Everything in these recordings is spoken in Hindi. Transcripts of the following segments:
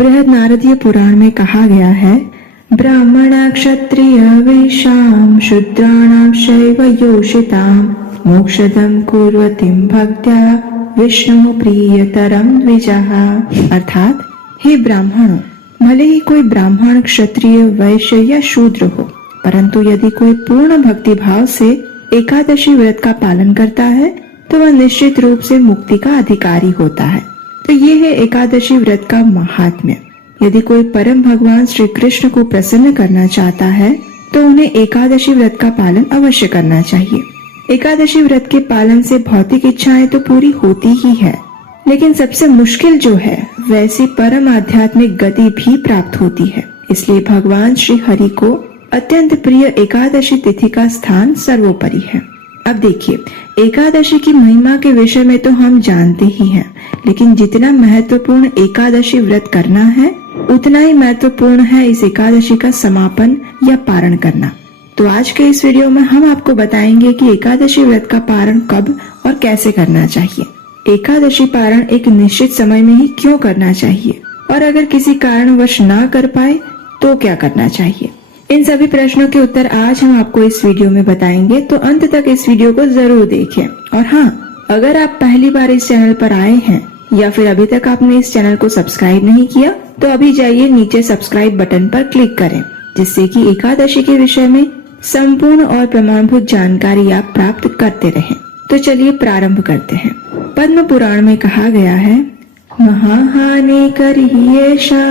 बृहद नारदीय पुराण में कहा गया है, ब्राह्मण क्षत्रिय वैश्याम शूद्राणाम शैव योषिताम मोक्षदं कुर्वतीं भक्त्या विष्णु प्रियतरम द्विजः। अर्थात हे ब्राह्मणों, भले ही कोई ब्राह्मण क्षत्रिय वैश्य या शूद्र हो, परंतु यदि कोई पूर्ण भक्ति भाव से एकादशी व्रत का पालन करता है तो वह निश्चित रूप से मुक्ति का अधिकारी होता है। तो ये है एकादशी व्रत का महात्म्य। यदि कोई परम भगवान श्री कृष्ण को प्रसन्न करना चाहता है तो उन्हें एकादशी व्रत का पालन अवश्य करना चाहिए। एकादशी व्रत के पालन से भौतिक इच्छाएं तो पूरी होती ही है, लेकिन सबसे मुश्किल जो है वैसी परम आध्यात्मिक गति भी प्राप्त होती है। इसलिए भगवान श्री हरि को अत्यंत प्रिय एकादशी तिथि का स्थान सर्वोपरि है। अब देखिए, एकादशी की महिमा के विषय में तो हम जानते ही हैं, लेकिन जितना महत्वपूर्ण एकादशी व्रत करना है उतना ही महत्वपूर्ण है इस एकादशी का समापन या पारण करना। तो आज के इस वीडियो में हम आपको बताएंगे कि एकादशी व्रत का पारण कब और कैसे करना चाहिए, एकादशी पारण एक निश्चित समय में ही क्यों करना चाहिए, और अगर किसी कारणवश ना कर पाए तो क्या करना चाहिए। इन सभी प्रश्नों के उत्तर आज हम आपको इस वीडियो में बताएंगे, तो अंत तक इस वीडियो को जरूर देखें। और हाँ, अगर आप पहली बार इस चैनल पर आए हैं या फिर अभी तक आपने इस चैनल को सब्सक्राइब नहीं किया तो अभी जाइए नीचे सब्सक्राइब बटन पर क्लिक करें, जिससे कि एकादशी के विषय में संपूर्ण और प्रमाणभूत जानकारी आप प्राप्त करते रहें। तो चलिए प्रारंभ करते हैं। पद्म पुराण में कहा गया है, महाहानि करियेषा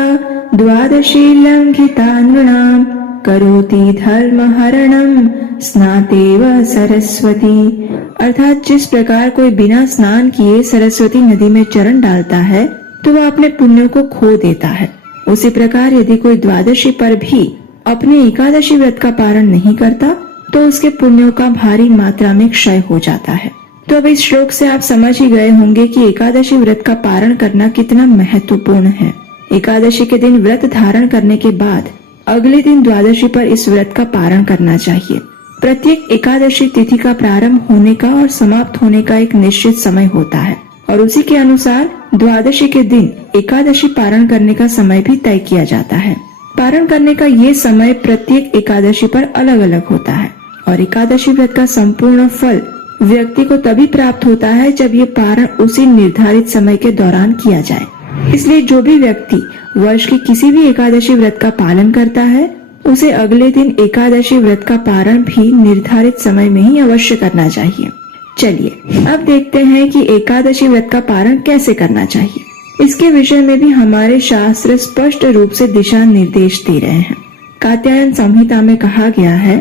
द्वादशी लंघिता नृणाम करोति धर्म हरणम स्नातेव सरस्वती। अर्थात जिस प्रकार कोई बिना स्नान किए सरस्वती नदी में चरण डालता है तो वह अपने पुण्यों को खो देता है, उसी प्रकार यदि कोई द्वादशी पर भी अपने एकादशी व्रत का पारण नहीं करता तो उसके पुण्यों का भारी मात्रा में क्षय हो जाता है। तो अब इस श्लोक से आप समझ ही गए होंगे कि एकादशी व्रत का पारण करना कितना महत्वपूर्ण है। एकादशी के दिन व्रत धारण करने के बाद अगले दिन द्वादशी पर इस व्रत का पारण करना चाहिए। प्रत्येक एकादशी तिथि का प्रारंभ होने का और समाप्त होने का एक निश्चित समय होता है और उसी के अनुसार द्वादशी के दिन एकादशी पारण करने का समय भी तय किया जाता है। पारण करने का ये समय प्रत्येक एकादशी पर अलग अलग होता है और एकादशी व्रत का संपूर्ण फल व्यक्ति को तभी प्राप्त होता है जब ये पारण उसी निर्धारित समय के दौरान किया जाए। इसलिए जो भी व्यक्ति वर्ष की किसी भी एकादशी व्रत का पालन करता है उसे अगले दिन एकादशी व्रत का पारण भी निर्धारित समय में ही अवश्य करना चाहिए। चलिए अब देखते हैं कि एकादशी व्रत का पारण कैसे करना चाहिए। इसके विषय में भी हमारे शास्त्र स्पष्ट रूप से दिशा निर्देश दे रहे हैं। कात्यायन संहिता में कहा गया है,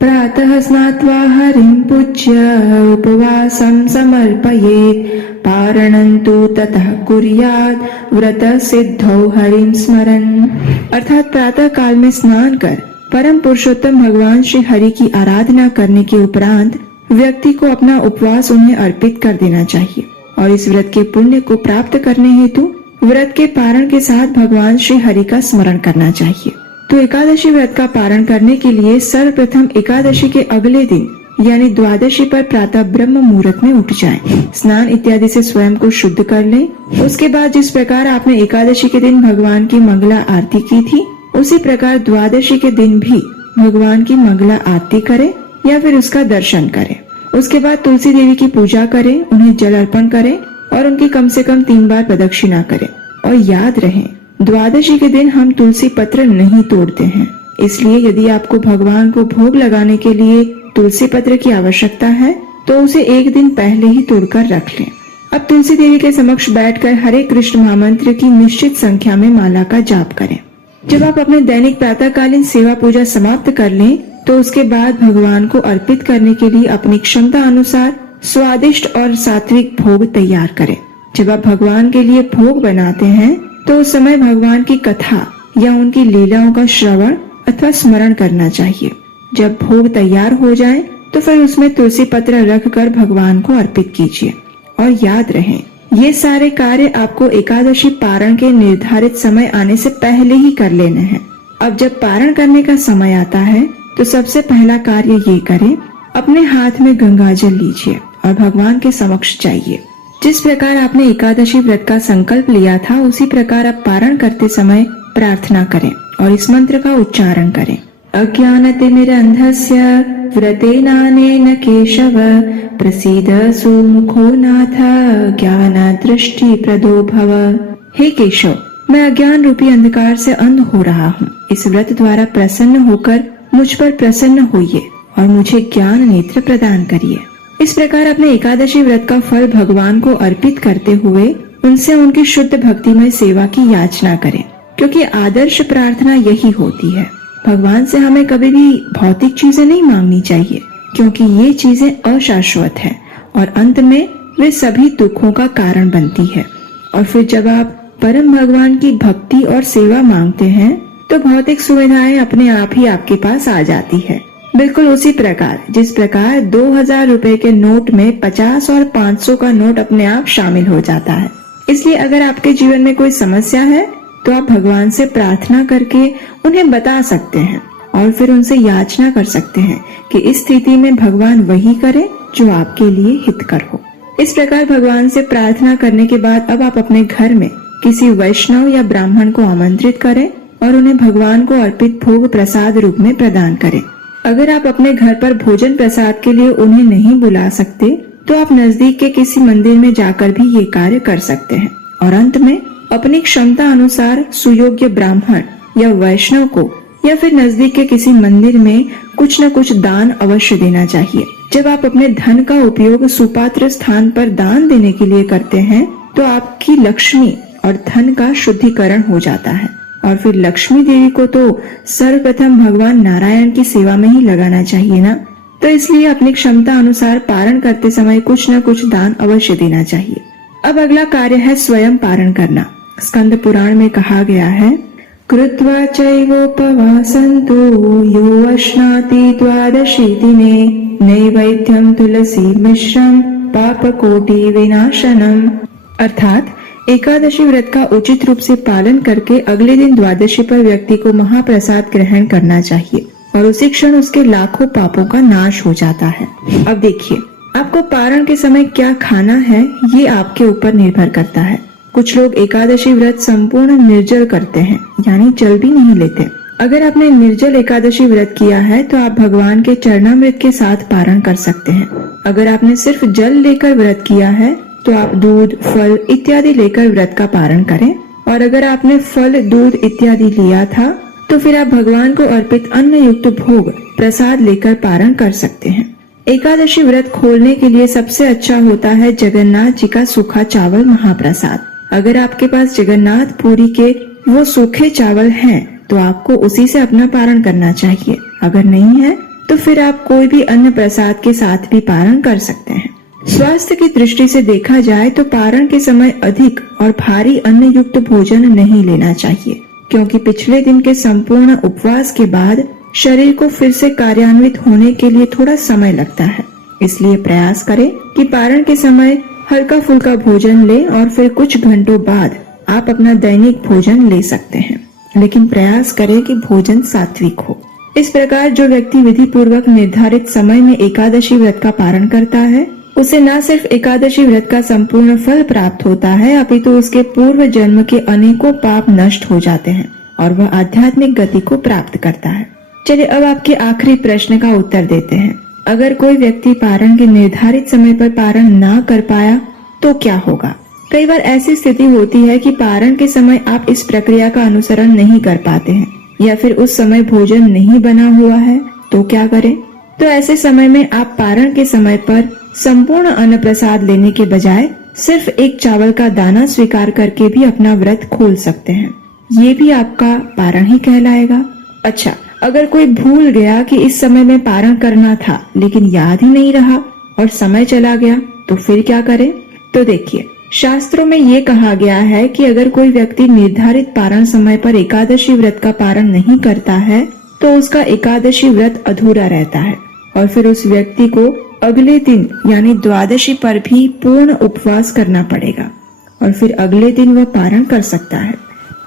प्रातः स्नात्वा हरिं पूज्य उपवासं समर्पयेत् पारणं तु ततः कुर्यात् व्रत सिद्धौ हरिं स्मरन्। अर्थात प्रातः काल में स्नान कर परम पुरुषोत्तम भगवान श्री हरि की आराधना करने के उपरांत व्यक्ति को अपना उपवास उन्हें अर्पित कर देना चाहिए और इस व्रत के पुण्य को प्राप्त करने हेतु व्रत के पारण के साथ भगवान श्री हरि का स्मरण करना चाहिए। तो एकादशी व्रत का पारण करने के लिए सर्वप्रथम एकादशी के अगले दिन यानी द्वादशी पर प्रातः ब्रह्म मुहूर्त में उठ जाएं, स्नान इत्यादि से स्वयं को शुद्ध कर लें। उसके बाद जिस प्रकार आपने एकादशी के दिन भगवान की मंगला आरती की थी उसी प्रकार द्वादशी के दिन भी भगवान की मंगला आरती करें या फिर उसका दर्शन करें। उसके बाद तुलसी देवी की पूजा करें, उन्हें जल अर्पण करें और उनकी कम से कम 3 बार प्रदक्षिणा करें। और याद रहे, द्वादशी के दिन हम तुलसी पत्र नहीं तोड़ते हैं, इसलिए यदि आपको भगवान को भोग लगाने के लिए तुलसी पत्र की आवश्यकता है तो उसे एक दिन पहले ही तोड़कर रख लें। अब तुलसी देवी के समक्ष बैठकर हरे कृष्ण महामंत्र की निश्चित संख्या में माला का जाप करें। जब आप अपने दैनिक प्रातःकालीन सेवा पूजा समाप्त कर लें तो उसके बाद भगवान को अर्पित करने के लिए अपनी क्षमता अनुसार स्वादिष्ट और सात्विक भोग तैयार करें। जब आप भगवान के लिए भोग बनाते हैं तो उस समय भगवान की कथा या उनकी लीलाओं का श्रवण अथवा स्मरण करना चाहिए। जब भोग तैयार हो जाए तो फिर उसमें तुलसी पत्र रखकर भगवान को अर्पित कीजिए। और याद रहे, ये सारे कार्य आपको एकादशी पारण के निर्धारित समय आने से पहले ही कर लेने हैं। अब जब पारण करने का समय आता है तो सबसे पहला कार्य ये करें, अपने हाथ में गंगा जल लीजिए और भगवान के समक्ष जाइए। जिस प्रकार आपने एकादशी व्रत का संकल्प लिया था, उसी प्रकार अब पारण करते समय प्रार्थना करें और इस मंत्र का उच्चारण करें। अज्ञानतिमिरन्धस्य व्रतेनानेन केशव प्रसीद सुमुखो नाथ ज्ञान दृष्टि प्रदो भव। हे केशव, मैं अज्ञान रूपी अंधकार से अंध हो रहा हूँ। इस व्रत द्वारा प्रसन्न होकर मुझ पर प्रसन्न होइए और मुझे ज्ञान नेत्र प्रदान करिए। इस प्रकार अपने एकादशी व्रत का फल भगवान को अर्पित करते हुए उनसे उनकी शुद्ध भक्तिमय सेवा की याचना करें, क्योंकि आदर्श प्रार्थना यही होती है। भगवान से हमें कभी भी भौतिक चीजें नहीं मांगनी चाहिए, क्योंकि ये चीजें अशाश्वत है और अंत में वे सभी दुखों का कारण बनती है। और फिर जब आप परम भगवान की भक्ति और सेवा मांगते हैं तो भौतिक सुविधाएं अपने आप ही आपके पास आ जाती है। बिल्कुल उसी प्रकार जिस प्रकार 2000 रुपए के नोट में 50 और 500 का नोट अपने आप शामिल हो जाता है। इसलिए अगर आपके जीवन में कोई समस्या है तो आप भगवान से प्रार्थना करके उन्हें बता सकते हैं और फिर उनसे याचना कर सकते हैं कि इस स्थिति में भगवान वही करे जो आपके लिए हितकर हो। इस प्रकार भगवान से प्रार्थना करने के बाद अब आप अपने घर में किसी वैष्णव या ब्राह्मण को आमंत्रित करें और उन्हें भगवान को अर्पित भोग प्रसाद रूप में प्रदान करें। अगर आप अपने घर पर भोजन प्रसाद के लिए उन्हें नहीं बुला सकते तो आप नजदीक के किसी मंदिर में जाकर भी ये कार्य कर सकते हैं और अंत में अपनी क्षमता अनुसार सुयोग्य ब्राह्मण या वैष्णव को या फिर नजदीक के किसी मंदिर में कुछ न कुछ दान अवश्य देना चाहिए। जब आप अपने धन का उपयोग सुपात्र स्थान पर दान देने के लिए करते हैं तो आपकी लक्ष्मी और धन का शुद्धिकरण हो जाता है और फिर लक्ष्मी देवी को तो सर्वप्रथम भगवान नारायण की सेवा में ही लगाना चाहिए ना। तो इसलिए अपनी क्षमता अनुसार पारण करते समय कुछ न कुछ दान अवश्य देना चाहिए। अब अगला कार्य है स्वयं पारण करना। स्कंद पुराण में कहा गया है, कृत्वा चैवोपवासन्तु यो अश्नाति द्वादशी दिने नैवेद्यं तुलसी मिश्रम पापकोटि विनाशनम। अर्थात एकादशी व्रत का उचित रूप से पालन करके अगले दिन द्वादशी पर व्यक्ति को महाप्रसाद ग्रहण करना चाहिए और उसी क्षण उसके लाखों पापों का नाश हो जाता है। अब देखिए, आपको पारण के समय क्या खाना है ये आपके ऊपर निर्भर करता है। कुछ लोग एकादशी व्रत संपूर्ण निर्जल करते हैं, यानी जल भी नहीं लेते। अगर आपने निर्जल एकादशी व्रत किया है तो आप भगवान के चरणामृत के साथ पारण कर सकते हैं। अगर आपने सिर्फ जल लेकर व्रत किया है तो आप दूध, फल इत्यादि लेकर व्रत का पारण करें और अगर आपने फल, दूध इत्यादि लिया था तो फिर आप भगवान को अर्पित अन्न युक्त भोग प्रसाद लेकर पारण कर सकते हैं। एकादशी व्रत खोलने के लिए सबसे अच्छा होता है जगन्नाथ जी का सूखा चावल महाप्रसाद। अगर आपके पास जगन्नाथ पुरी के वो सूखे चावल हैं तो आपको उसी से अपना पारण करना चाहिए। अगर नहीं है तो फिर आप कोई भी अन्न प्रसाद के साथ भी पारण कर सकते हैं। स्वास्थ्य की दृष्टि से देखा जाए तो पारण के समय अधिक और भारी अन्न युक्त भोजन नहीं लेना चाहिए, क्योंकि पिछले दिन के संपूर्ण उपवास के बाद शरीर को फिर से कार्यान्वित होने के लिए थोड़ा समय लगता है। इसलिए प्रयास करें कि पारण के समय हल्का फुल्का भोजन लें और फिर कुछ घंटों बाद आप अपना दैनिक भोजन ले सकते हैं, लेकिन प्रयास करें कि भोजन सात्विक हो। इस प्रकार जो व्यक्ति विधि पूर्वक निर्धारित समय में एकादशी व्रत का पारण करता है उसे न सिर्फ एकादशी व्रत का संपूर्ण फल प्राप्त होता है, अपितु उसके पूर्व जन्म के अनेकों पाप नष्ट हो जाते हैं और वह आध्यात्मिक गति को प्राप्त करता है। चलिए अब आपके आखिरी प्रश्न का उत्तर देते हैं। अगर कोई व्यक्ति पारण के निर्धारित समय पर पारण ना कर पाया तो क्या होगा? कई बार ऐसी स्थिति होती है कि पारण के समय आप इस प्रक्रिया का अनुसरण नहीं कर पाते हैं या फिर उस समय भोजन नहीं बना हुआ है, तो क्या करें? तो ऐसे समय में आप पारण के समय पर संपूर्ण अन्न प्रसाद लेने के बजाय सिर्फ एक चावल का दाना स्वीकार करके भी अपना व्रत खोल सकते हैं। ये भी आपका पारण ही कहलाएगा। अच्छा, अगर कोई भूल गया कि इस समय में पारण करना था लेकिन याद ही नहीं रहा और समय चला गया, तो फिर क्या करें? तो देखिए, शास्त्रों में ये कहा गया है कि अगर कोई व्यक्ति निर्धारित पारण समय पर एकादशी व्रत का पारण नहीं करता है तो उसका एकादशी व्रत अधूरा रहता है और फिर उस व्यक्ति को अगले दिन यानी द्वादशी पर भी पूर्ण उपवास करना पड़ेगा और फिर अगले दिन वह पारण कर सकता है।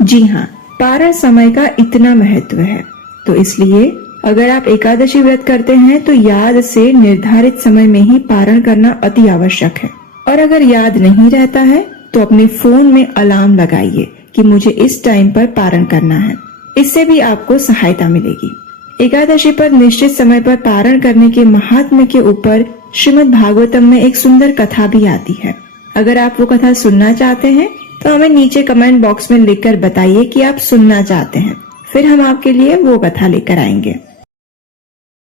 जी हाँ, पारण समय का इतना महत्व है, तो इसलिए अगर आप एकादशी व्रत करते हैं तो याद से निर्धारित समय में ही पारण करना अति आवश्यक है। और अगर याद नहीं रहता है तो अपने फोन में अलार्म लगाइए कि मुझे इस टाइम पर पारण करना है। इससे भी आपको सहायता मिलेगी। एकादशी पर निश्चित समय पर पारण करने के महात्म्य के ऊपर श्रीमद् भागवतम में एक सुंदर कथा भी आती है। अगर आप वो कथा सुनना चाहते हैं तो हमें नीचे कमेंट बॉक्स में लिखकर बताइए कि आप सुनना चाहते हैं, फिर हम आपके लिए वो कथा लेकर आएंगे।